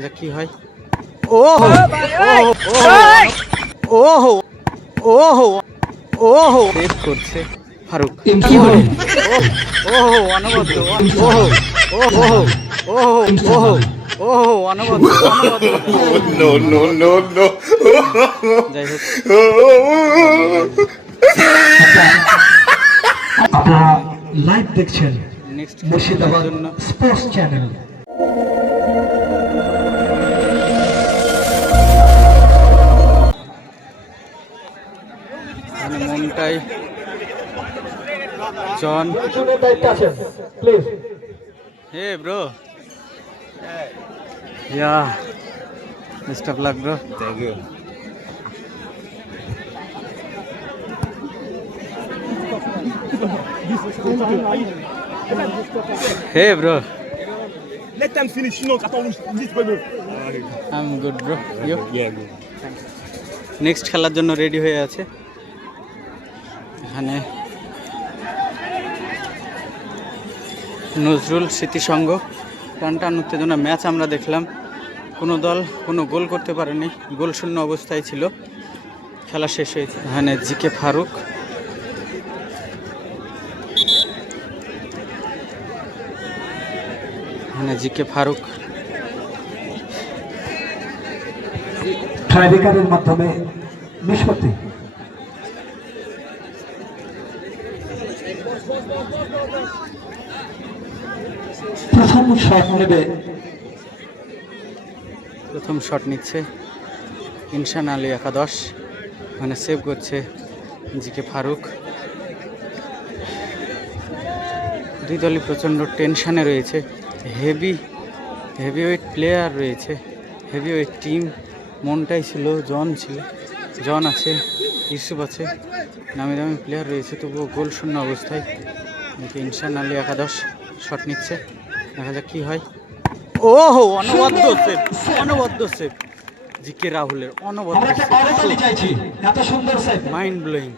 দেখা যাক কি হয়। ওহো ওহো ওহো ওহো সেভ করছে ফারুক। ওহো অনবদ্য ওহো ওহো ওহো ওহো ওহো অনবদ্য অনবদ্য। No, no, no, no. যাই হোক। আপনারা লাইভ দেখছেন মুর্শিদাবাদ জন্য। Sports channel please hey bro. Yeah best of luck bro Thank you. Hey bro. Let them finish. No, I'm good bro you Yeah, good. Next খেলার জন্য রেডি হয়ে আছে। এখানে নজরুল স্মৃতিসংঘ টানটান উত্তেজনা ম্যাচ আমরা দেখলাম। কোনো দল কোনো গোল করতে পারেনি। গোল শূন্য অবস্থায় ছিল। খেলা শেষ হয়েছে। এখানে জিকে ফারুক। এখানে জিকে ফারুক। মাধ্যমে নিষ্পত্তি। শট নেবে। প্রথম শট নিচ্ছে ইনসান আলী একাদশ। মানে সেভ করছে জিকে ফারুক। দুই দলই প্রচণ্ড টেনশানে রয়েছে। হেভি হেভি ওয়েট প্লেয়ার রয়েছে। হেভি ওয়েট টিম মনটাই ছিল, জন ছিল। জন আছে, ইউসুফ আছে, নামি দামি প্লেয়ার রয়েছে। তবুও গোল শূন্য অবস্থায় ইনসান আলী একাদশ শট নিচ্ছে। দেখা যাক কী হয়। ও হো অনবদ্য সেভ অনবদ্য সেফ জি কে রাহুলের অনবদ্য মাইন্ড ব্লোয়িং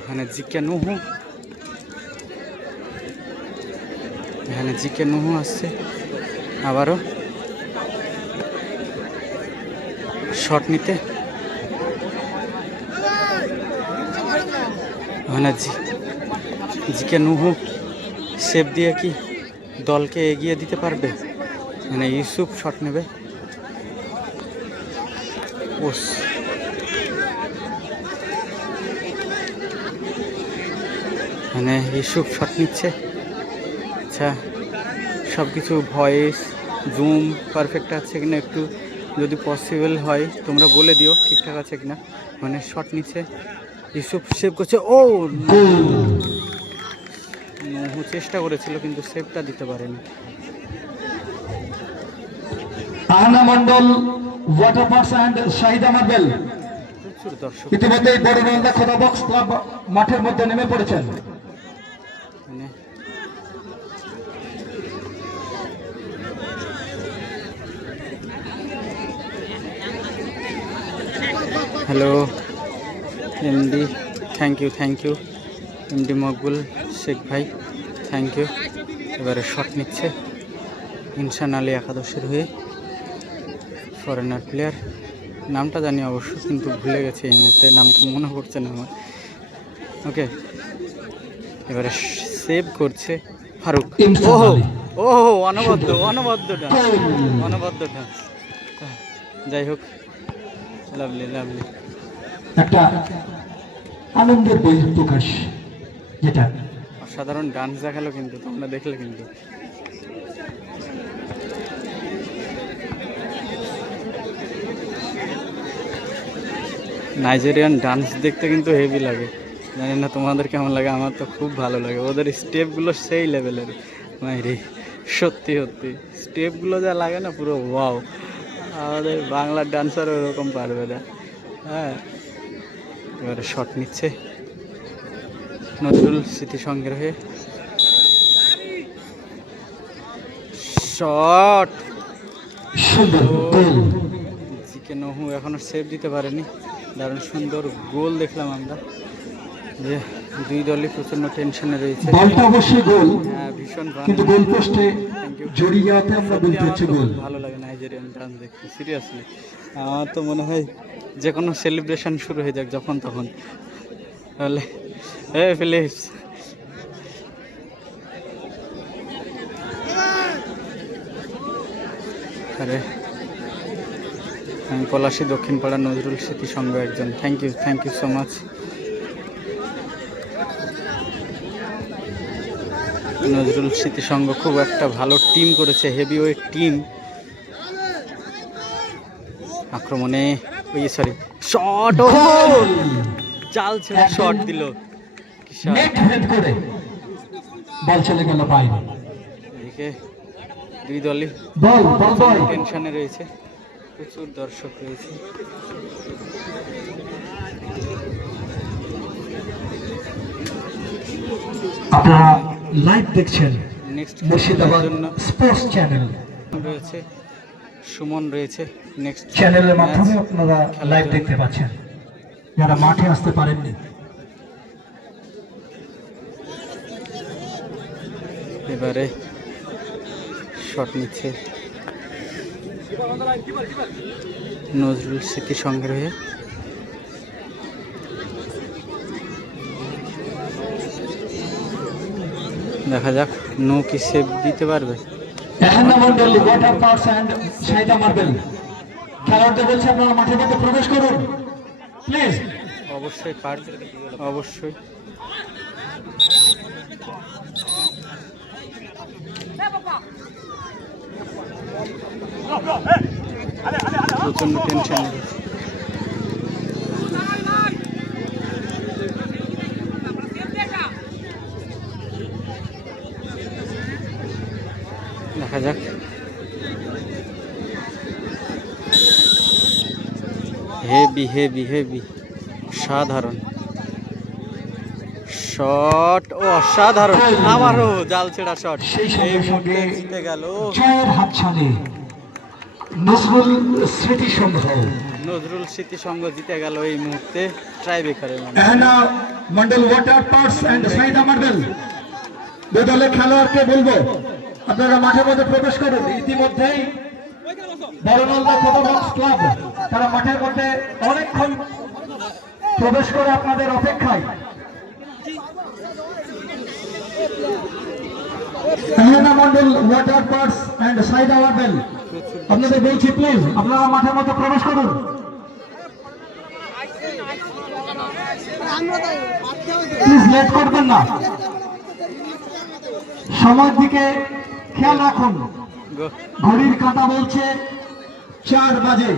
এখানে জিকে নুহু। এখানে জিকে নুহু আসছে। আবারও। শট নিতে। এখানে জি জিকে নুহু। সেভ দিয়ে কি দলকে এগিয়ে দিতে পারবে? মানে ইউসুফ শট নেবে। ওস। মানে ইউসুফ শট নিচ্ছে। আচ্ছা সব কিছু ভয়েস, জুম পারফেক্ট আছে কিনা একটু যদি পসিবল হয়, তোমরা বলে দিও, ঠিকঠাক আছে কিনা। মানে শট নিচ্ছে। ইউসুফ সেভ করছে। ও! নহু চেষ্টা করেছিল কিন্তু সেভটা দিতে পারেনি। Ahana Mondal water parks and Shahida marble. ইতিমধ্যে বড়নন্দা খোদা বক্স ক্লাব মাঠের মধ্যে নেমে পড়েছেন। মানে hello MD thank you thank you MD Maqbool Sheikh ভাই। থ্যাংক ইউ এবারে শট নিচ্ছে ইনসান আলী একাদশের হয়ে ফরেনার প্লেয়ার নামটা জানি অবশ্য কিন্তু ভুলে গেছে এই মুহূর্তে নামটা মনে পড়ছে না আমার। ওকে এবারে সেভ করছে ফারুক। ওহো আলী। অনবদ্য অনবদ্য ডান্স অনবদ্য ডান্স যাই হোক লাভলি লাভলি একটা আনন্দের বহিঃপ্রকাশ যেটা অসাধারণ ডান্স দেখাল কিন্তু, তোমরা দেখলে কিন্তু। নাইজেরিয়ান ডান্স দেখতে কিন্তু হেভি লাগে। জানি না তোমাদের কেমন লাগে, আমার তো খুব ভালো লাগে। ওদের স্টেপগুলো সেই লেভেলের মাইরি, সত্যি সত্যি। স্টেপগুলো যা লাগে না, পুরো ওয়াও আমাদের বাংলার ডান্সার ওরকম পারবে না। হ্যাঁ। এবারে শট নিচ্ছে। নজরুল স্মৃতিসংগ্রহে হয়ে শট গোল জিকে নহু এখনও সেভ দিতে পারেনি। দারুণ সুন্দর গোল দেখলাম আমরা। যে দুই দলই প্রচণ্ড টেনশনে রয়েছে। বলটা অবশ্যই গোল হ্যাঁ, ভীষণ কিন্তু গোল পোস্টে জড়িয়ে যাওয়াতে আমরা বলতে হচ্ছে গোল। ভালো লাগে নাইজেরিয়ান ডান্স দেখতে সিরিয়াসলি আমার তো মনে হয় যে কোনো সেলিব্রেশন শুরু হয়ে যাক যখন তখন। তাহলে এ ফিলিপস আরে, আমি পলাশী দক্ষিণ পাড়া নজরুল স্মৃতি সংঘ একজন। Thank you thank you so much Nazrul Smriti Sangha খুব একটা ভালো টিম করেছে হেভি ওয়েট টিম আক্রমণে, ওই সরি শট চাল ছেড়ে শট দিল! নেট হেড করে। বল চলে গেল বাইরে। এদিকে দুই দলই বল বল বল টেনশনে রয়েছে। প্রচুর দর্শক রয়েছে। আপনারা লাইভ দেখছেন নেক্সট মুর্শিদাবাদ জন্য স্পোর্টস চ্যানেল। রয়েছে সুমন রয়েছে নেক্সট চ্যানেলের মাধ্যমে আপনারা লাইভ দেখতে পাচ্ছেন। যারা মাঠে আসতে পারেননি এবারে শট নিচ্ছে নজরুল স্মৃতি সংগ্রহে দেখা যাক নৌ কি সেভ দিতে পারবে। প্রবেশ করুন। প্লিজ অবশ্যই পারবে অবশ্যই। দেখা যাক। হেভি হেভি হেভি সাধারণ শট ও অসাধারণ। আবারও জাল ছেড়া শট। এই মুহূর্তে জিতে গেল। জয়ের হাতছানি নজরুল স্মৃতি সংঘ নজরুল স্মৃতি সংঘ জিতে গেল এই মুহূর্তে ট্রাইবেকারের মানে Ahana Mondal water parks and Saida marble. দুই খেলোয়াড়কে বলব আপনারা মাঠের মধ্যে প্রবেশ করুন। ইতিমধ্যেই বড়নন্দা ফটোবক্স ক্লাব তারা মাঠের মধ্যে অনেকক্ষণ প্রবেশ করে আপনাদের অপেক্ষায়। Ahana Mondal water parks and marble প্রচুর আপনাদের বলছি প্লিজ আপনারা মাঠের মধ্যে প্রবেশ করুন। প্লিজ লেট করবেন না। সময়ের দিকে খেয়াল রাখুন। ঘড়ির কাঁটা বলছে চার বাজে।